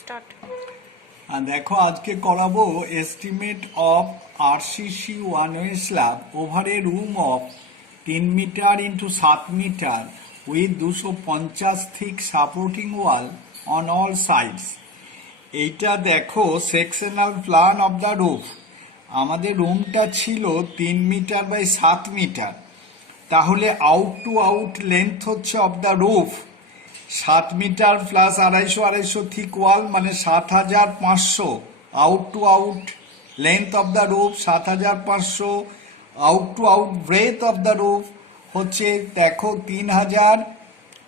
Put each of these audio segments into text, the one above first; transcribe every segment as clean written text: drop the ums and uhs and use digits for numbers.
Start. দেখো আজকে করাবো estimate of RCC one way slab over a room of 3 metre into 7 metre with 250 thick supporting wall on all sides. এইটা দেখো sectional plan of the roof. আমাদের রুমটা ছিল 3 metre by 7 metre, তাহলে out to out length হচ্ছে of the roof 7 metre plus 250 thick wall, মানে 7500 out to out length of the roof 7500। Out to out breadth of the roof হচ্ছে দেখো 3000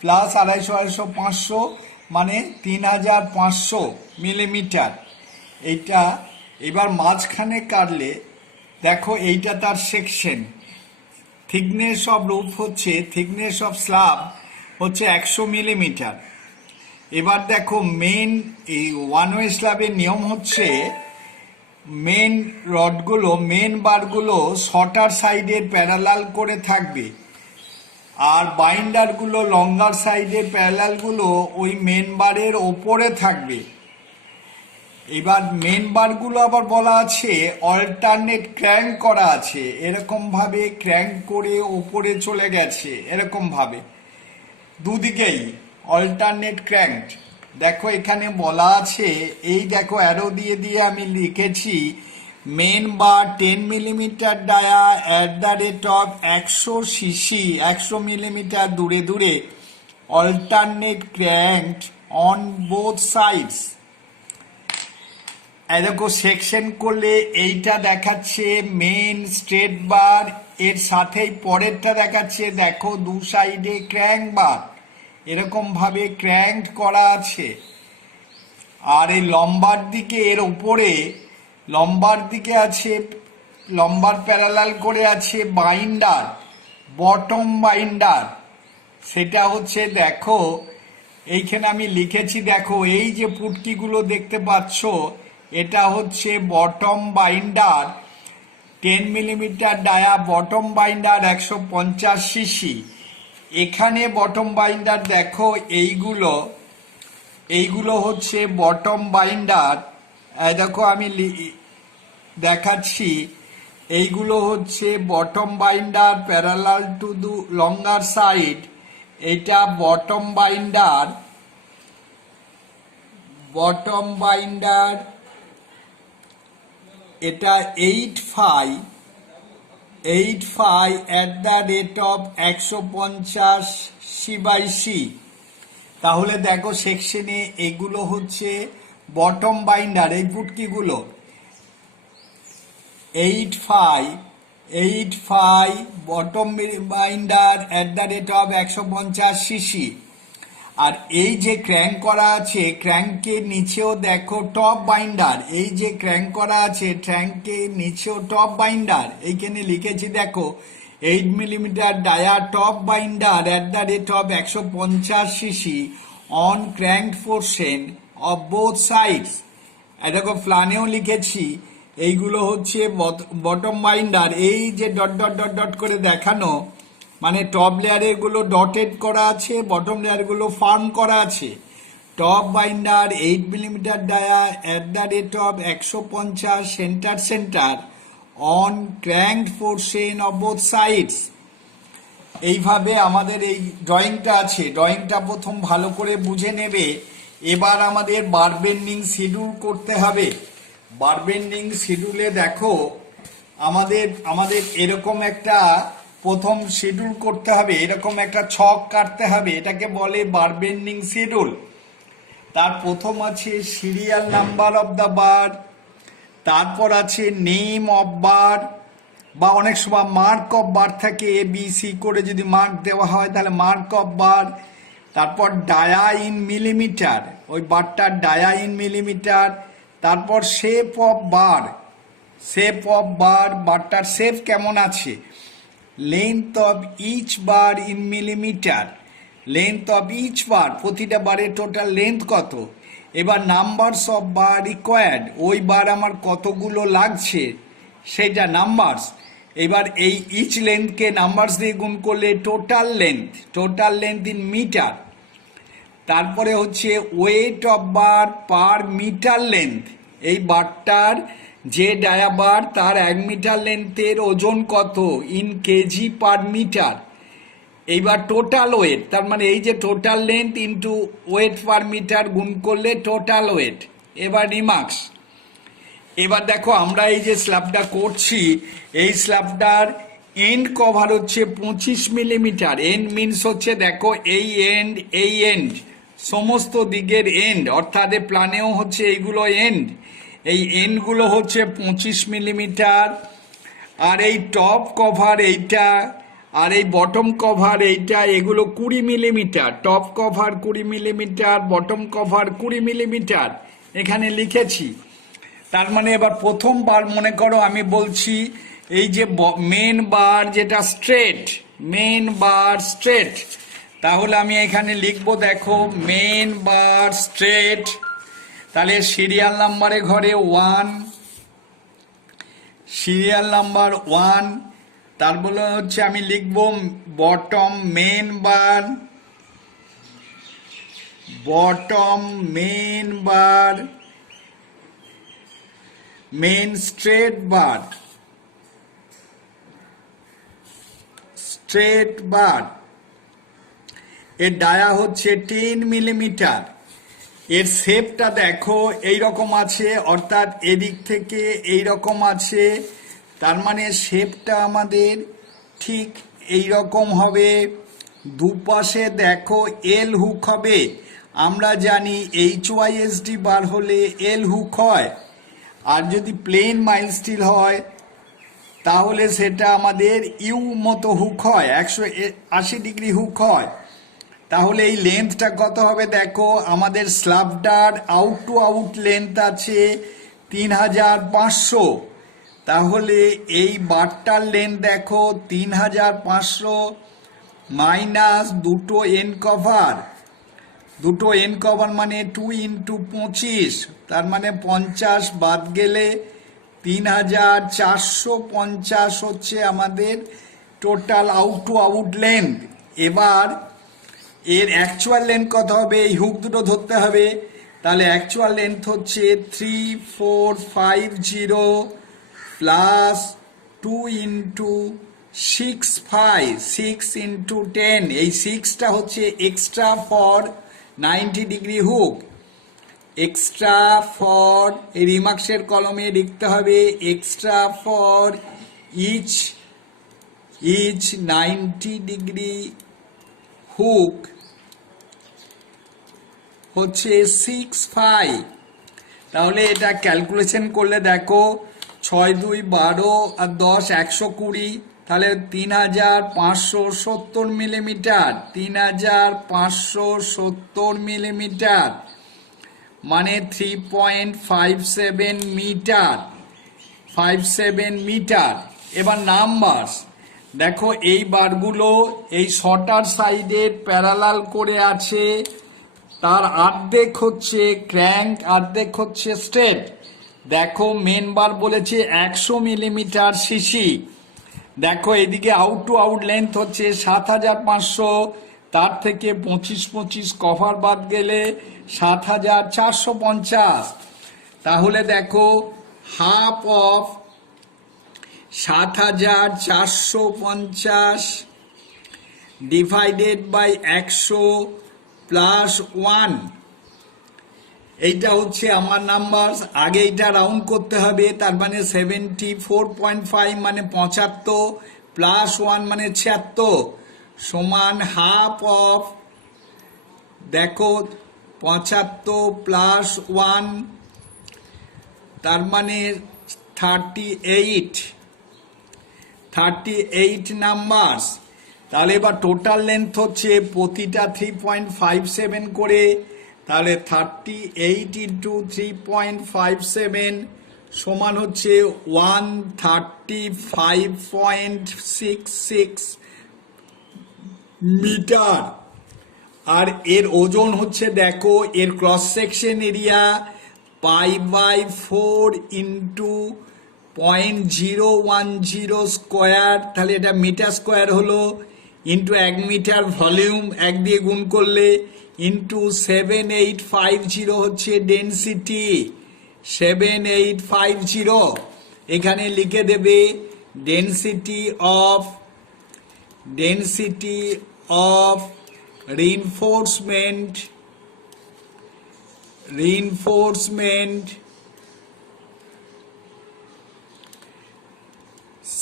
plus 250 500, মানে 3500 millimetre. এইটা এবার মাঝখানে কাটলে দেখো এইটা তার সেকশন। থিকনেস অফ রুফ হচ্ছে, থিকনেস অফ স্ল্যাব হচ্ছে 100 মিলিমিটার। এবার দেখো মেন এই ওয়ান ওয়ে স্ল্যাবের নিয়ম হচ্ছে মেন রডগুলো, মেন বারগুলো শর্টার সাইডের প্যারালাল করে থাকবে, আর বাইন্ডারগুলো লঙ্গার সাইডের প্যারালালগুলো ওই মেন বারের ওপরে থাকবে। এবার মেন বারগুলো আবার বলা আছে অল্টারনেট ক্র্যাঙ্ক করা আছে, এরকম ভাবে ক্র্যাঙ্ক করে ওপরে চলে গেছে, এরকম ভাবে দুদিকেই অল্টারনেট ক্র্যাঙ্ক। দেখো এখানে বলা আছে, এই দেখো অ্যারো দিয়ে দিয়ে আমি লিখেছি main bar 10 millimetre dia at the rate of 100 CC, 100 millimetre দূরে দূরে alternate crank on both sides. দেখো সেকশন করলে এইটা দেখাচ্ছে মেন স্ট্রেট বার, এর সাথেই পরেরটা দেখাচ্ছে দেখো দু সাইডে ক্র্যাঙ্ক বার, এরকম ভাবে ক্র্যাঙ্ক করা আছে। আর এই লম্বার দিকে এর উপরে লম্বার দিকে আছে, লম্বার প্যারালাল করে আছে বাইন্ডার, বটম বাইন্ডার। সেটা হচ্ছে দেখো এইখানে আমি লিখেছি, দেখো এই যে পুটকিগুলো দেখতে পাচ্ছ এটা হচ্ছে bottom binder 10 millimetre dia, bottom binder 150 CC. এখানে বটম বাইন্ডার দেখো এইগুলো হচ্ছে বটম বাইন্ডার। দেখো আমি দেখাচ্ছি, এইগুলো হচ্ছে bottom binder parallel to the longer side. এটা বটম বাইন্ডার, বটম বাইন্ডার এটা 85 at the rate of 150 c c. তাহলে দেখো সেকশনে এগুলো হচ্ছে বটম বাইন্ডার, এই পুটকিগুলো 85 bottom binder at the rate of 150 c c. আর এই যে ক্র্যাঙ্ক করা আছে ক্র্যাঙ্কের নিচেও দেখো টপ বাইন্ডার, এই যে ক্র্যাঙ্ক করা আছে ক্র্যাঙ্কের নিচেও টপ বাইন্ডার। এইখানে লিখেছি দেখো 8 millimetre dia top binder at the rate of 150 CC on crank portion of both sides. দেখো প্ল্যানেও লিখেছি এইগুলো হচ্ছে বটম বাইন্ডার, এই যে ডট ডট ডট ডট করে দেখানো, মানে টপ লেয়ারের গুলো ডটেড করা আছে, বটম লেয়ার গুলো ফার্ম করা আছে। Top binder 8 millimetre dia at the rate of 150 centre on crank portion of both sides. এইভাবে আমাদের এই ড্রয়িংটা আছে, ড্রয়িংটা প্রথম ভালো করে বুঝে নেবে। এবার আমাদের বার বেন্ডিং শিডিউল করতে হবে। বার বেন্ডিং শিডিউলে দেখো আমাদের এরকম একটা প্রথম শিডিউল করতে হবে, এরকম একটা ছক কাটতে হবে, এটাকে বলে বার বেন্ডিং শিডিউল। তার প্রথম আছে সিরিয়াল নাম্বার অফ দ্য বার, তারপর আছে নেম অফ বার, বা অনেক সময় মার্ক অফ বার থাকে, ABC করে যদি মার্ক দেওয়া হয় তাহলে মার্ক অফ বার। তারপর ডায়া ইন মিলিমিটার, ওই বারটার ডায়া ইন মিলিমিটার। তারপর shape of bar, shape of bar, বারটার শেপ কেমন আছে। Length of each bar in millimetre, length of each bar, প্রতিটা বারের টোটাল লেন্থ কত। এবার নাম্বারস অফ বার রিকোয়ার্ড, ওই বার আমার কতগুলো লাগছে সেইটা নাম্বারস। এবার এই ইচ লেন্থকে নাম্বারস দিয়ে গুণ করলে টোটাল লেন্থ ইন মিটার। তারপরে হচ্ছে weight of bar per metre length, এই বারটার যে ডায়াবার তার 1 মিটার লেন্থের ওজন কত ইন কেজি পার মিটার। এইবার টোটাল ওয়েট, তার মানে এই যে total length into weight per metre গুণ করলে টোটাল ওয়েট। এবার রিমার্কস, এবার দেখো আমরা এই যে স্ল্যাবটা করছি, এই স্ল্যাবটার এন্ড কভার হচ্ছে 25 মিলিমিটার। এন্ড মিনস হচ্ছে দেখো এই এন্ড এই এন্ড সমস্ত দিকের এন্ড, অর্থাৎ প্ল্যানেও হচ্ছে এইগুলো এন্ড, এই এন্ডগুলো হচ্ছে 25 মিলিমিটার। আর এই টপ কভার এইটা আর এই বটম কভার এইটা, এগুলো 20 millimetre. Top cover 20 millimetre, bottom cover 20 millimetre এখানে লিখেছি। তার মানে এবার প্রথমবার মনে করো আমি বলছি এই যে মেন বার যেটা স্ট্রেট, মেন বার স্ট্রেট, তাহলে আমি এখানে লিখবো দেখো মেন বার স্ট্রেট। তাহলে সিরিয়াল নাম্বারে ঘরে 1, সিরিয়াল নাম্বার 1। তারপরে হচ্ছে আমি লিখবো বটম মেন বার, বটম মেন বার, মেন স্ট্রেট বার, স্ট্রেট বার। এর ডায়া হচ্ছে 10 মিলিমিটার। এর শেপটা দেখো এই রকম আছে, অর্থাৎ এদিক থেকে এই রকম আছে, তার মানে শেপটা আমাদের ঠিক এই রকম হবে। দুপাশে দেখো এল হুক হবে। আমরা জানি HYSD বার হলে এল হুক হয়, আর যদি প্লেন মাইল স্টিল হয় তাহলে সেটা আমাদের ইউ মতো হুক হয়, 180 ডিগ্রি হুক হয়। তাহলে এই লেন্থটা কত হবে দেখো, আমাদের স্ল্যাবটার আউট টু আউট লেন্থ আছে 3500। তাহলে এই বারটার লেন্থ দেখো 3500 মাইনাস দুটো এন কভার, দুটো এন কভার মানে 2 ইন্টু 25, তার মানে 50 বাদ গেলে 3450 হচ্ছে আমাদের total out to out length. এবার এর অ্যাকচুয়াল লেন্থ কত হবে, এই হুক দুটো ধরতে হবে। তাহলে অ্যাকচুয়াল লেন্থ হচ্ছে 3450 প্লাস 2 ইন্টু 65, 6 ইন্টু 10। এই 6টা হচ্ছে extra for 90 degree hook, extra for, এই রিমার্কসের কলমে লিখতে হবে extra for each 90 degree hook হচ্ছে 65। তাহলে এটা ক্যালকুলেশন করলে দেখো 6 2 12 আর 10 120, তাহলে 3570 মিলিমিটার, 3570 মিলিমিটার মানে 3.57 মিটার, 57 মিটার। এবার নাম্বারস দেখো, এই বারগুলো এই শর্টার সাইডের প্যারালাল করে আছে, তার অর্ধেক হচ্ছে ক্র্যাঙ্ক, অর্ধেক হচ্ছে স্ট্রেট। দেখো মেন বার বলেছে 100 মিলিমিটার সিসি। দেখো এদিকে আউট টু আউট লেন্থ হচ্ছে 7500, তার থেকে 25 কভার বাদ গেলে 7450। তাহলে দেখো half of 7450 divided by 100 plus 1, এইটা হচ্ছে আমার নাম্বার। আগে এটা রাউন্ড করতে হবে, তার মানে 74.5 মানে 75 প্লাস 1 মানে 76 সমান হাফ অফ, দেখো 75 প্লাস 1 তার মানে 38 নাম্বারস। তাহলে এবার টোটাল লেন্থ হচ্ছে প্রতিটা 3.57 করে, তাহলে 38 ইন্টু 3.57 সমান হচ্ছে 135.66 মিটার। আর এর ওজন হচ্ছে দেখো, এর cross section area π/4 into 0.010 square, তাহলে এটা মিটার স্কোয়ার হলো, ইন্টু 1 মিটার ভলিউম 1 দিয়ে গুণ করলে ইন্টু 7850 হচ্ছে ডেনসিটি, 7850। এখানে লিখে দেবে density of reinforcement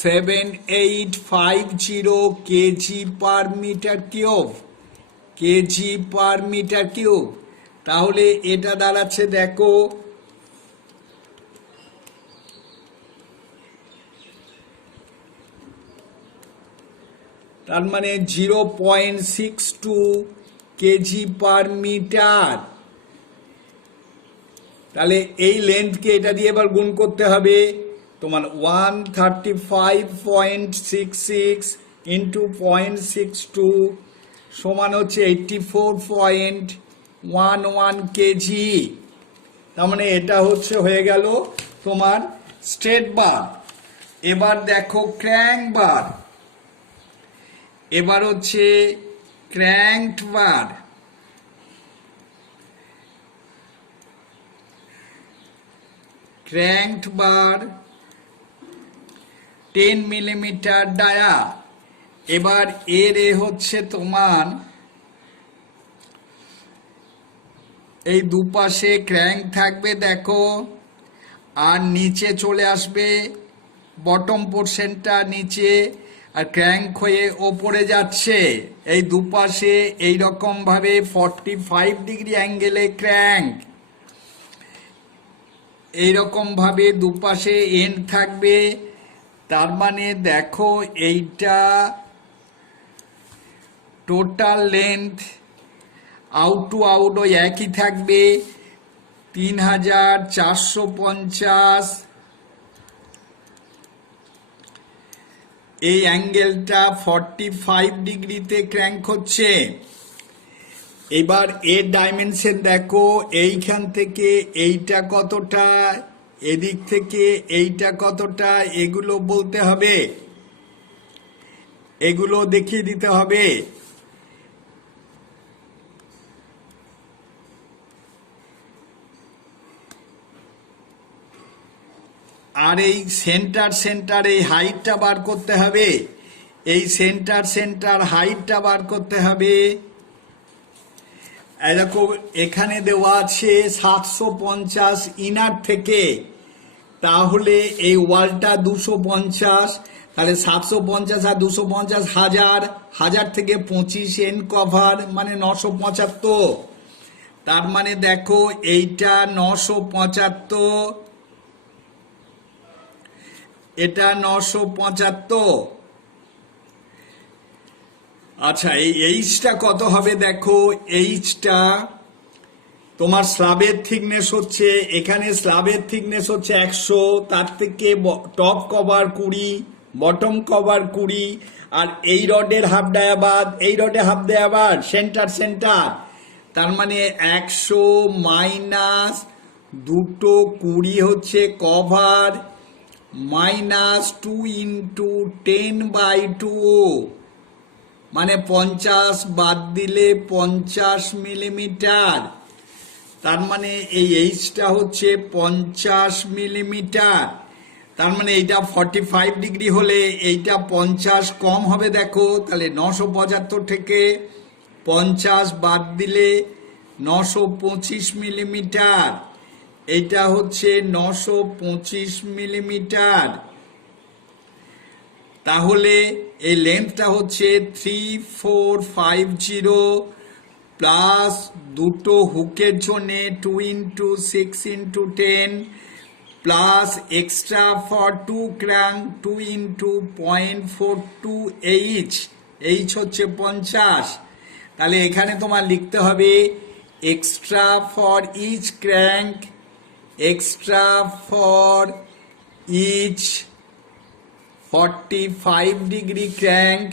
7850 KG per metre cube. তাহলে এটা দাঁড়াচ্ছে দেখো তার মানে 0.62 কেজি পার মিটার। তাহলে এই লেন্থকে এটা দিয়ে এবার গুণ করতে হবে তোমার 135.66 ইন্টু 0.62 সমান হচ্ছে 84.11 কেজি। তার মানে এটা হয়ে গেল তোমার স্ট্রেট বার। এবার দেখো ক্র্যাঙ্ক বার, এবার হচ্ছে ক্র্যাঙ্কড বার। ক্র্যাঙ্কড বার 10 মিলিমিটার ডায়া। এবার এর হচ্ছে তোমার এই দুপাশে ক্র্যাঙ্ক থাকবে দেখো, আর নিচে চলে আসবে বটম পোর্শনটা নিচে, আর ক্র্যাঙ্ক হয়ে ওপরে যাচ্ছে। এই দুপাশে এইরকম ভাবে 45 ডিগ্রি অ্যাঙ্গেলে ক্র্যাঙ্ক, এইরকম ভাবে দুপাশে এন্ড থাকবে। তার মানে দেখো এইটা total length out to out ওই একই থাকবে 3450। এই অ্যাঙ্গেলটা 45 ডিগ্রিতে ক্র্যাঙ্ক হচ্ছে। এবার এর ডাইমেনশন দেখো, এইখান থেকে এইটা কতটা, এদিক থেকে এইটা কতটা, এগুলো বলতে হবে, এগুলো দেখিয়ে দিতে হবে। আর এই সেন্টার এই হাইটটা বার করতে হবে, এই সেন্টার হাইটটা বার করতে হবে। এরকম এখানে দেওয়া আছে 750 ইনার থেকে, তাহলে এই ওয়ালটা 250, তাহলে 750 আর 250 হাজার থেকে 25 এন্ড কভার মানে 975। তার মানে দেখো এইটা 975, এটা 975। আচ্ছা এই এইচটা কত হবে দেখো, এইচটা তোমার স্ল্যাবের থিকনেস হচ্ছে, এখানে স্ল্যাবের থিকনেস হচ্ছে 100, তার থেকে টপ কভার 20, বটম কভার 20, আর এই রডের হাফ ডায়াবাদ, এই রডে হাফ ডায়াবাদ সেন্টার, তার মানে 100 মাইনাস 220 হচ্ছে কভার, মাইনাস 2 ইন্টু 10/2, মানে 50 বাদ দিলে 50 মিলিমিটার। তার মানে এই এইচটা হচ্ছে 50 মিলিমিটার। তার মানে এইটা 45 ডিগ্রি হলে এইটা 50 কম হবে দেখো, তাহলে 975 থেকে 50 বাদ দিলে 925 মিলিমিটার। এইটা হচ্ছে 925 মিলিমিটার। তাহলে এই লেন্থটা হচ্ছে 3450 প্লাস দুটো হুকের জন্য 2 into 6 into 10 plus extra for 2 crank 2 into 0.42 H হচ্ছে 50। তাহলে এখানে তোমার লিখতে হবে extra for each crank, extra for each 45 degree crank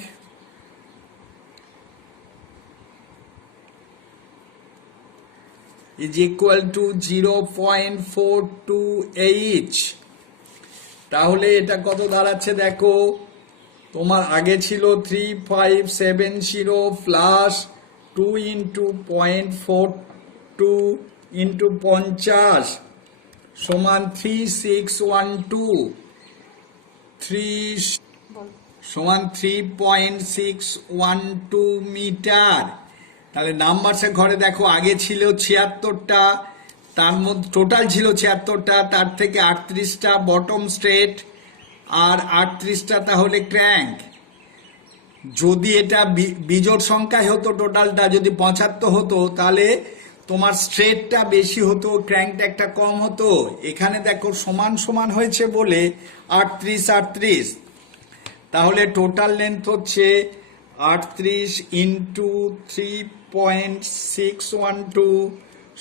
is equal to 0.42H। তাহলে এটা কত দাঁড়াচ্ছে দেখো, তোমার আগে ছিল 3570 প্লাস 2 ইন্টু 0.42 ইন্টু 50 সমান 3612 সমান 3.612 মিটার। তাহলে নাম্বারসের ঘরে দেখো আগে ছিল 76টা, তার মধ্যে টোটাল ছিল 76টা, তার থেকে 38টা বটম স্ট্রেট আর 38টা তাহলে ক্র্যাঙ্ক। যদি এটা বিজোড় সংখ্যায় হতো টোটালটা, যদি 75 হতো তাহলে তোমার স্ট্রেটটা বেশি হতো, ক্র্যাঙ্কটা একটা কম হতো। এখানে দেখো সমান সমান হয়েছে বলে 38 38, তাহলে টোটাল লেন্থ হচ্ছে 38 ইন্টু 3.612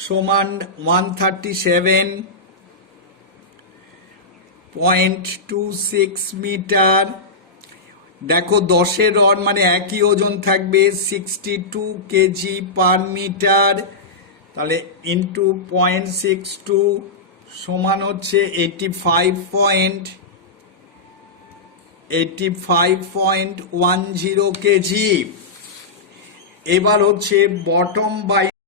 সমান 137.26 মিটার। দেখো 10-এর রড মানে একই ওজন থাকবে, 62 কেজি পার মিটার। তাহলে ইন্টু 0.62 সমান হচ্ছে 85.10 কেজি। এবার হচ্ছে বটম বাই